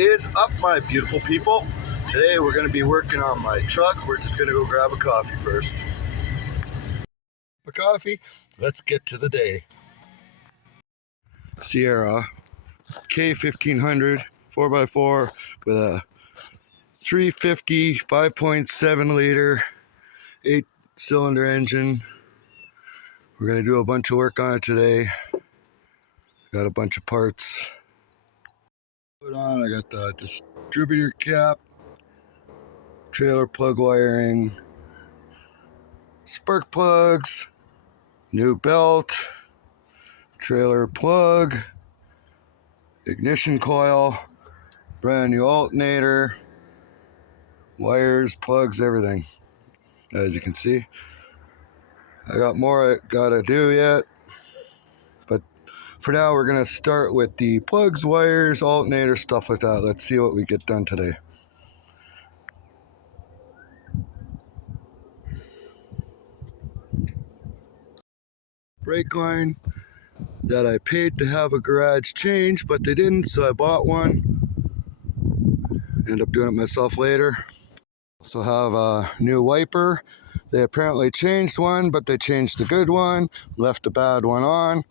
is up, my beautiful people? Today we're going to be working on my truck. We're just going to go grab a coffee first. A coffee, let's get to the day. Sierra k1500 4x4 with a 350 5.7 liter 8-cylinder engine. We're going to do a bunch of work on it today. Got a bunch of parts put on. I got the distributor cap, trailer plug wiring, spark plugs, new belt, trailer plug, ignition coil, brand new alternator, wires, plugs, everything. As you can see, I got more I gotta do yet, but for now we're gonna start with the plugs, wires, alternator, stuff like that. Let's see what we get done today. Brake line that I paid to have a garage change, but they didn't, so I bought one. End up doing it myself later. Also have a new wiper. They apparently changed one, but they changed the good one, left the bad one on.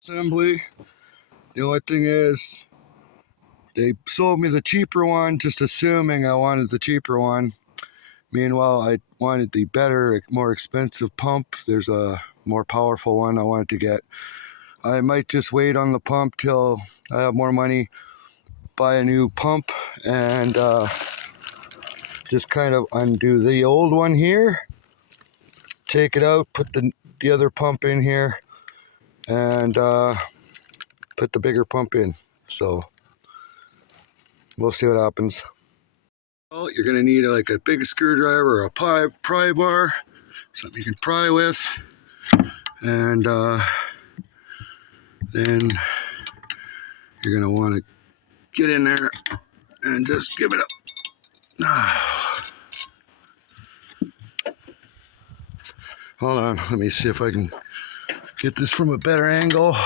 Assembly. The only thing is, they sold me the cheaper one, just assuming I wanted the cheaper one. Meanwhile, I wanted the better, more expensive pump. There's a more powerful one I wanted to get. I might just wait on the pump till I have more money, buy a new pump, and just kind of undo the old one here, take it out, put the other pump in here, and put the bigger pump in. So we'll see what happens. Well, you're going to need like a big screwdriver or a pry bar, something you can pry with, and then you're going to want to get in there and just give it up. Hold on, let me see if I can get this from a better angle.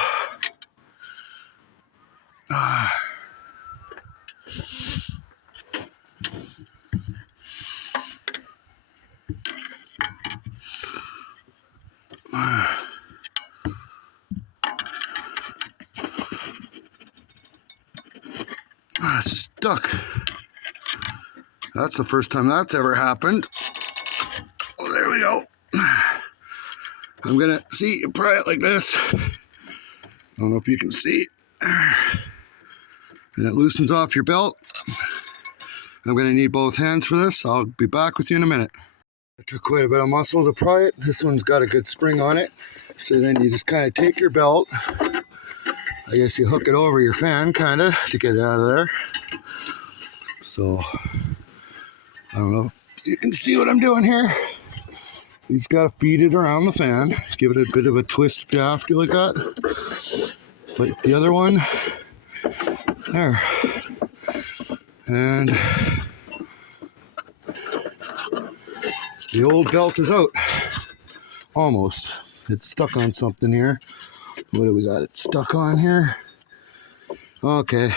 It's stuck. That's the first time that's ever happened. Oh, there we go. I'm gonna see you pry it like this. I don't know if you can see. And it loosens off your belt. I'm gonna need both hands for this. I'll be back with you in a minute. It took quite a bit of muscle to pry it. This one's got a good spring on it. So then you just kind of take your belt. I guess you hook it over your fan kind of to get it out of there. So, I don't know if you can see what I'm doing here. You just got to feed it around the fan. Give it a bit of a twist if you have to like that. Put the other one there. And the old belt is out. Almost. It's stuck on something here. What do we got it stuck on here? Okay.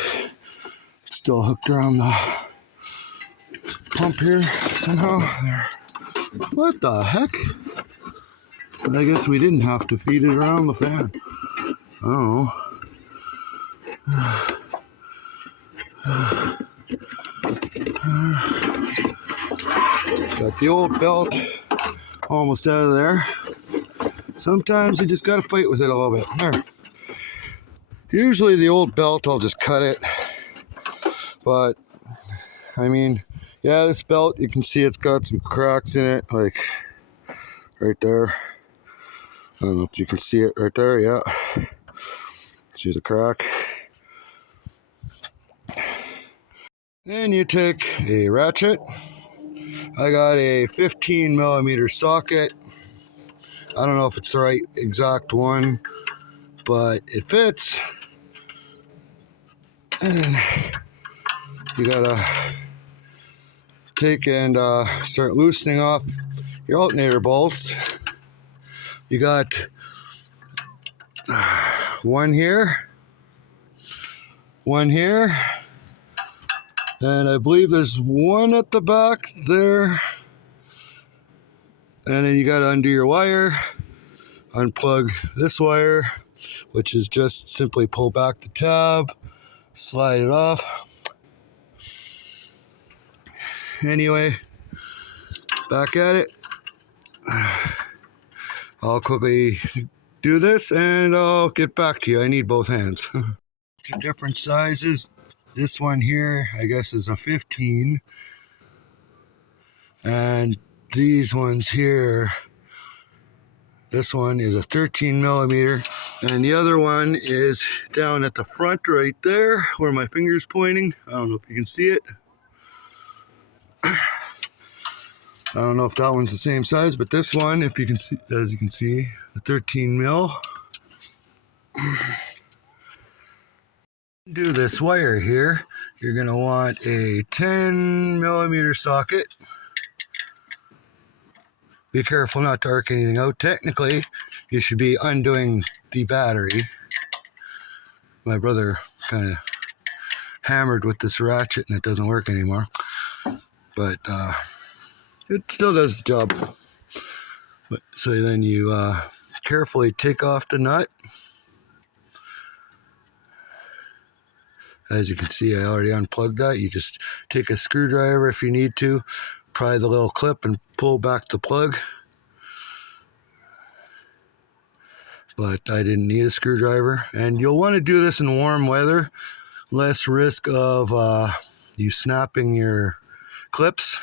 Still hooked around the pump here somehow. There. What the heck? I guess we didn't have to feed it around the fan. I don't know. Got the old belt almost out of there. Sometimes you just gotta fight with it a little bit. There. Usually the old belt, I'll just cut it. But, I mean, yeah, this belt, you can see it's got some cracks in it, like right there. I don't know if you can see it right there, yeah. See the crack? Then you take a ratchet. I got a 15mm socket. I don't know if it's the right exact one, but it fits. And then you gotta take and start loosening off your alternator bolts. You got one here, one here, and I believe there's one at the back there. And then you got to undo your wire, unplug this wire, which is just simply pull back the tab, slide it off. Anyway, back at it. I'll quickly do this and I'll get back to you. I need both hands. Two different sizes. This one here, I guess, is a 15. And these ones here, this one is a 13 millimeter. And the other one is down at the front right there where my finger's pointing. I don't know if you can see it. I don't know if that one's the same size, but this one, if you can see, as you can see, a 13 mil. Do this wire here. You're going to want a 10 millimeter socket. Be careful not to arc anything out. Technically, you should be undoing the battery. My brother kind of hammered with this ratchet and it doesn't work anymore. But it still does the job. So then you carefully take off the nut. As you can see, I already unplugged that. You just take a screwdriver if you need to, pry the little clip and pull back the plug. But I didn't need a screwdriver. And you'll want to do this in warm weather. Less risk of you snapping your clips.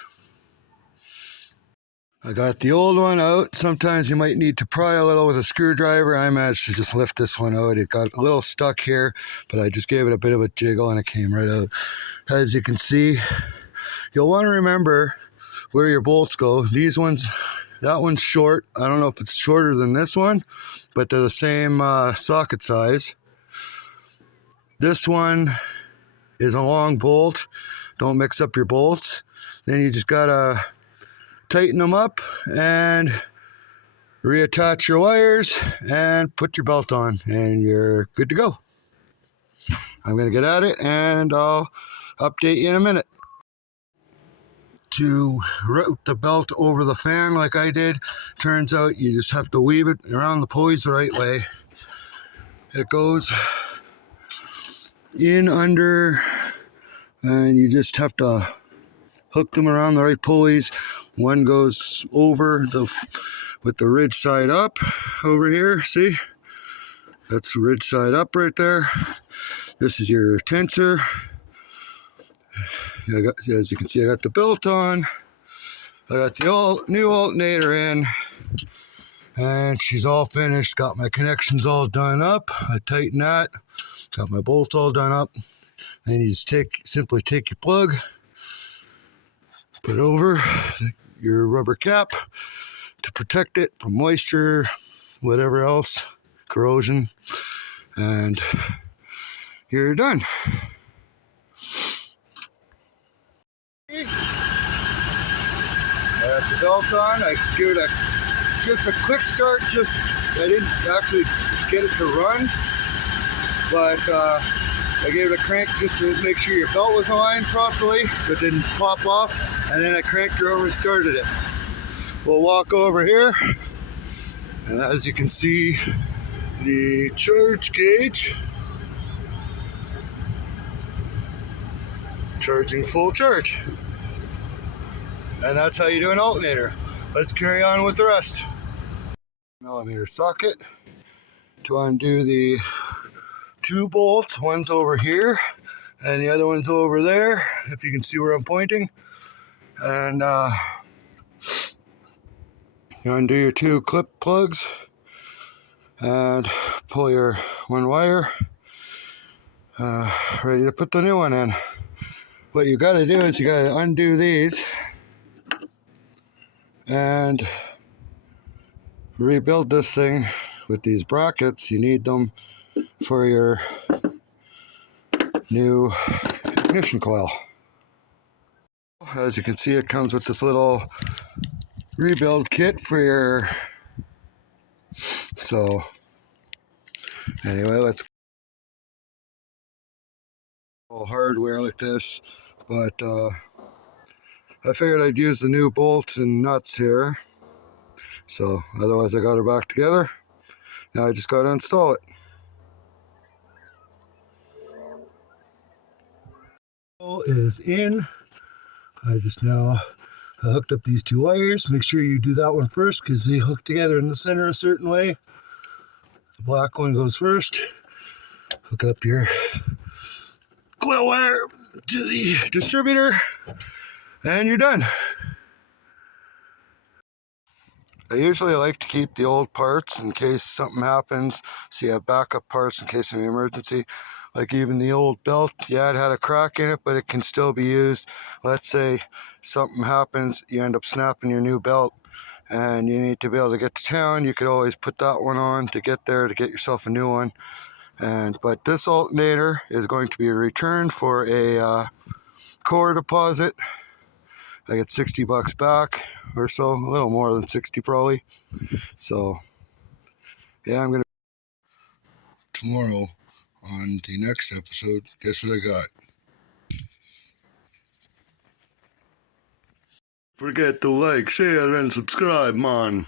I got the old one out. Sometimes you might need to pry a little with a screwdriver. I managed to just lift this one out. It got a little stuck here, but I just gave it a bit of a jiggle and it came right out. As you can see, you'll want to remember where your bolts go. These ones, that one's short. I don't know if it's shorter than this one, but they're the same socket size. This one is a long bolt. Don't mix up your bolts. Then you just gotta tighten them up and reattach your wires and put your belt on and you're good to go. I'm going to get at it and I'll update you in a minute. To route the belt over the fan like I did, turns out you just have to weave it around the pulleys the right way. It goes in under and you just have to hook them around the right pulleys. One goes over with the ridge side up over here. See? That's the ridge side up right there. This is your tensor. As you can see, I got the belt on. I got the new alternator in. And she's all finished. Got my connections all done up. I tighten that. Got my bolts all done up. Then you just simply take your plug, put it over your rubber cap to protect it from moisture, whatever else, corrosion, and you're done. I have the belt on. I give it just a quick start. I didn't actually get it to run, but I gave it a crank just to make sure your belt was aligned properly so it didn't pop off, and then I cranked her over and started it. We'll walk over here, and as you can see, the charge gauge charging full charge. And that's how you do an alternator. Let's carry on with the rest. Millimeter socket to undo the two bolts. One's over here and the other one's over there, if you can see where I'm pointing. And you undo your two clip plugs and pull your one wire. Ready to put the new one in. What you got to do is you got to undo these and rebuild this thing with these brackets. You need them for your new ignition coil. As you can see, it comes with this little rebuild kit for your, so anyway, let's all hardware like this, but I figured I'd use the new bolts and nuts here. So otherwise I got her back together. Now I just got to install it. Is in. I hooked up these two wires. Make sure you do that one first because they hook together in the center a certain way. The black one goes first. Hook up your coil wire to the distributor and you're done. I usually like to keep the old parts in case something happens, so you have backup parts in case of an emergency. Like even the old belt, yeah, it had a crack in it, but it can still be used. Let's say something happens, you end up snapping your new belt and you need to be able to get to town, you could always put that one on to get there to get yourself a new one. But this alternator is going to be returned for a core deposit. I get 60 bucks back or so, a little more than 60 probably. So yeah, I'm gonna tomorrow on the next episode. Guess what I got? Forget to like, share, and subscribe, man.